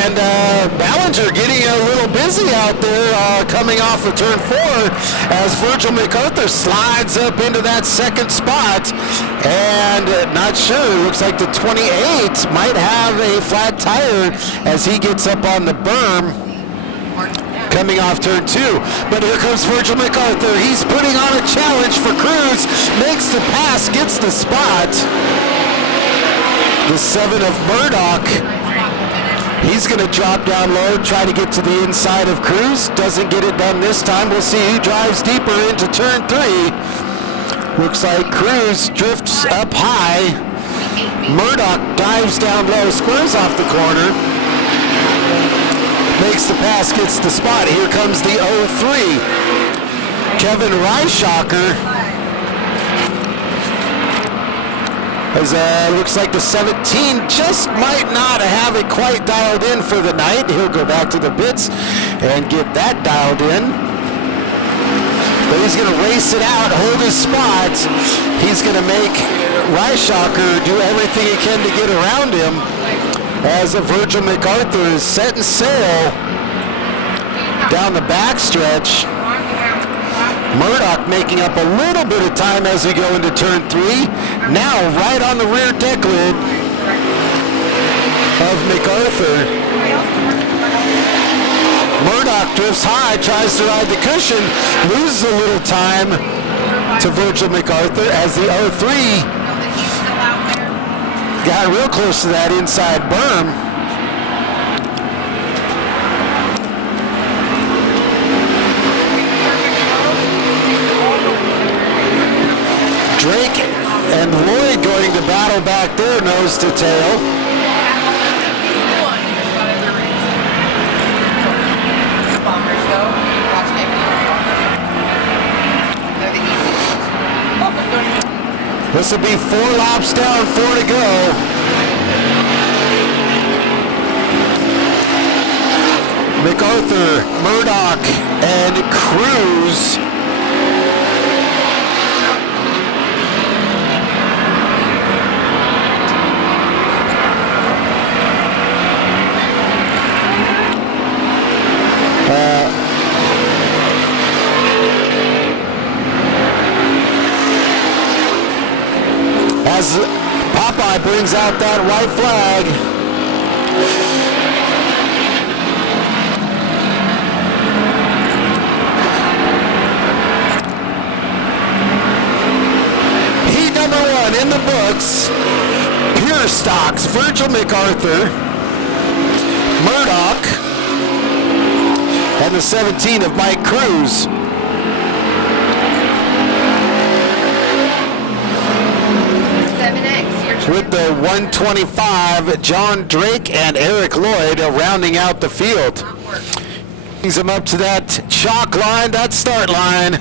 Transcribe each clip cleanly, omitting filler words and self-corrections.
And Ballinger getting a little busy out there coming off of turn 4 as Virgil MacArthur slides up into that second spot. And not sure, looks like the 28 might have a flat tire as he gets up on the berm coming off turn 2. But here comes Virgil MacArthur. He's putting on a challenge for Cruz. Makes the pass, gets the spot. The 7 of Murdoch. He's going to drop down low, try to get to the inside of Cruz. Doesn't get it done this time. We'll see who drives deeper into turn 3. Looks like Cruz drifts up high. Murdoch dives down low, squares off the corner. Makes the pass, gets the spot. Here comes the 0-3. Kevin Reischacher. As looks like the 17 just might not have it quite dialed in for the night. He'll go back to the bits and get that dialed in. But he's going to race it out, hold his spot. He's going to make Reischacher do everything he can to get around him as Virgil MacArthur is setting sail down the backstretch. Murdoch making up a little bit of time as we go into turn 3. Now right on the rear deck lid of MacArthur. Murdoch drifts high, tries to ride the cushion, loses a little time to Virgil MacArthur as the 0-3 got real close to that inside berm. Drake and Lloyd going to battle back there, nose to tail. This will be 4 laps down, 4 to go. MacArthur, Murdoch, and Cruz. As Popeye brings out that white flag. Heat number 1 in the books. Pure Stocks, Virgil MacArthur, Murdoch, and the 17 of Mike Cruz. With the 125, John Drake and Eric Lloyd rounding out the field. Brings them up to that chalk line, that start line.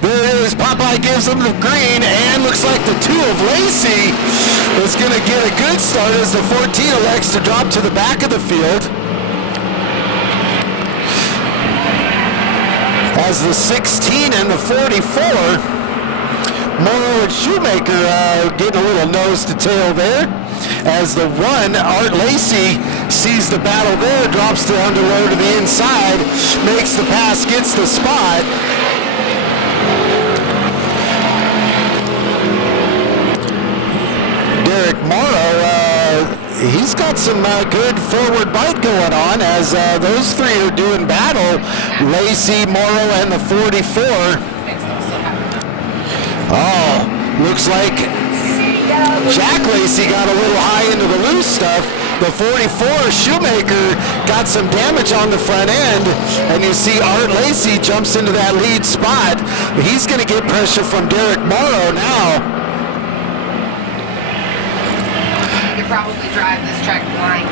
There it is. Popeye gives them the green, and looks like the 2 of Lacey is going to get a good start as the 14 elects to drop to the back of the field. As the 16 and the 44. Morrow and Shoemaker getting a little nose to tail there. As the 1, Art Lacey, sees the battle there, drops the underlow to the inside, makes the pass, gets the spot. Derek Morrow, he's got some good forward bite going on as those 3 are doing battle. Lacey, Morrow, and the 44. Oh, looks like Jack Lacey got a little high into the loose stuff. The 44, Shoemaker, got some damage on the front end. And you see Art Lacey jumps into that lead spot. He's going to get pressure from Derek Morrow now. You could probably drive this track blind.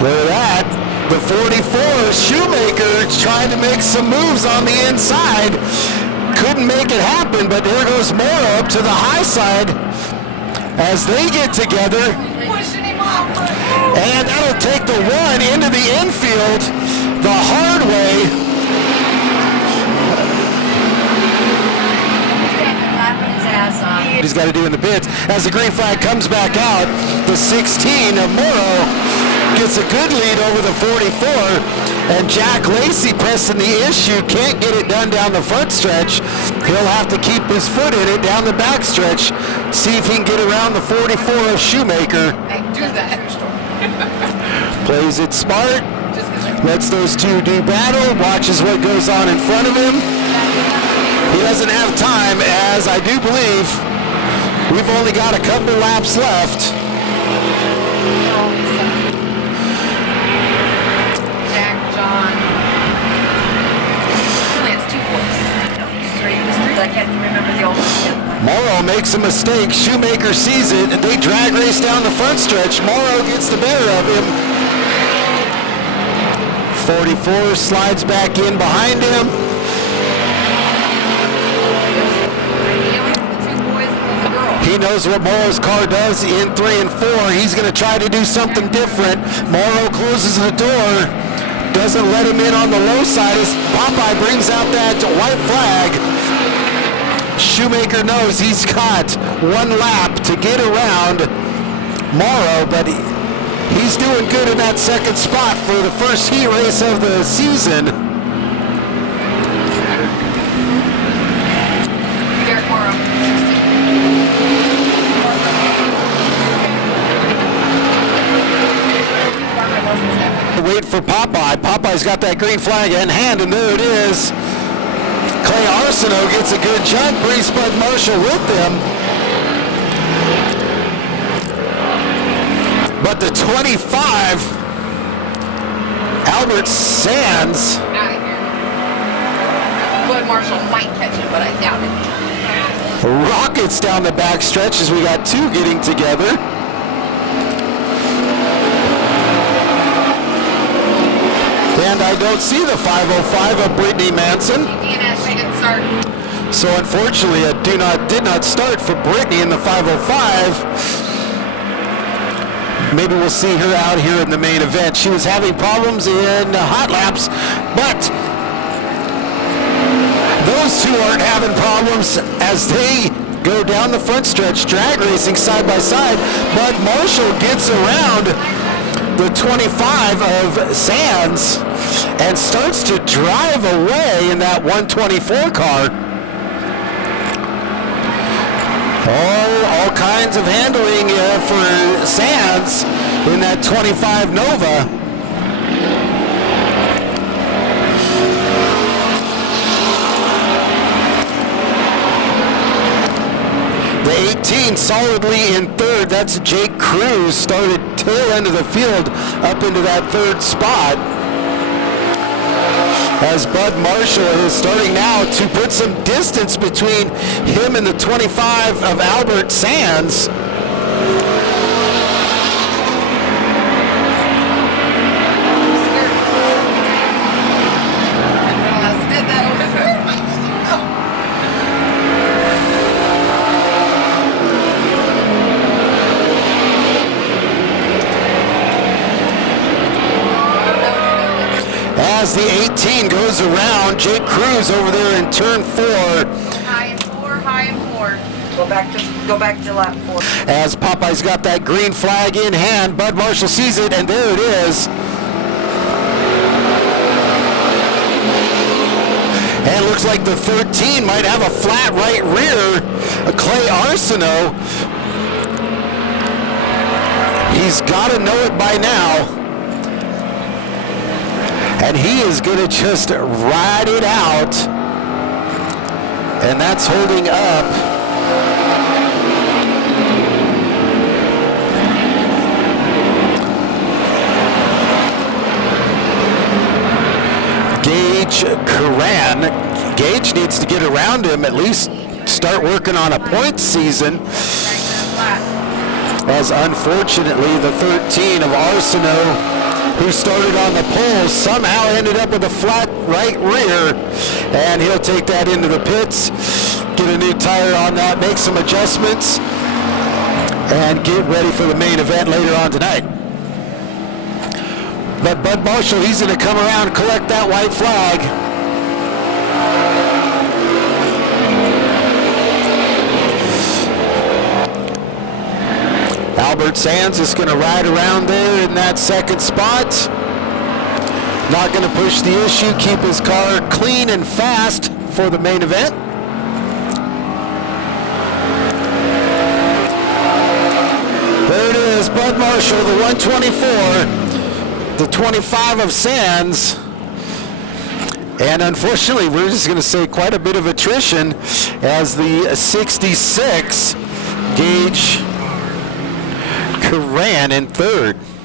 Look at that. The 44, Shoemaker, trying to make some moves on the inside. Couldn't make it happen, but there goes Morrow up to the high side as they get together. And that'll take the 1 into the infield the hard way. he's got to do in the pits. As the green flag comes back out, the 16 of Morrow gets a good lead over the 44, and Jack Lacey pressing the issue, can't get it done down the front stretch. He'll have to keep his foot in it down the back stretch, see if he can get around the 44 of Shoemaker. Do that. Plays it smart, lets those two do battle, watches what goes on in front of him. He doesn't have time, as I do believe we've only got a couple laps left. Jack, John. He only has 2 boys. No, he's 3. He's 3. I can't remember the old one. Morrow makes a mistake. Shoemaker sees it, and they drag race down the front stretch. Morrow gets the better of him. 44 slides back in behind him. He knows what Morrow's car does in 3 and 4. He's going to try to do something different. Morrow closes the door, doesn't let him in on the low side as Popeye brings out that white flag. Shoemaker knows he's got 1 lap to get around Morrow, but he's doing good in that second spot for the first heat race of the season. Derek Morrow. Wait for Popeye. Popeye's got that green flag in hand, and there it is. Clay Arsenault gets a good jump, brings Bud Marshall with him. But the 25, Albert Sands. Out of here. Bud Marshall might catch it, but I doubt it. Rockets down the back stretch as we got 2 getting together. And I don't see the 505 of Brittany Manson. DNS, she didn't start. So unfortunately, a did not start for Brittany in the 505. Maybe we'll see her out here in the main event. She was having problems in hot laps, but those two aren't having problems as they go down the front stretch, drag racing side by side. But Marshall gets around the 25 of Sands and starts to drive away in that 124 car. All kinds of handling for Sands in that 25 Nova. The 18 solidly in third. That's Jake Cruz, started tail end of the field up into that 3rd spot. As Bud Marshall is starting now to put some distance between him and the 25 of Albert Sands. As the 18 goes around, Jake Cruz over there in turn 4. High and 4. Go back to lap 4. As Popeye's got that green flag in hand, Bud Marshall sees it, and there it is. And it looks like the 13 might have a flat right rear. Clay Arsenault. He's got to know it by now. And he is going to just ride it out. And that's holding up. Gage Curran. Gage needs to get around him, at least start working on a points season. As unfortunately the 13 of Arsenault, who started on the pole, somehow ended up with a flat right rear, and he'll take that into the pits, get a new tire on that, make some adjustments, and get ready for the main event later on tonight. But Bud Marshall, he's going to come around and collect that white flag. Albert Sands is going to ride around there in that second spot. Not going to push the issue, keep his car clean and fast for the main event. There it is, Bud Marshall, the 124, the 25 of Sands. And unfortunately, we're just going to say quite a bit of attrition as the 66 Gage Curran in third.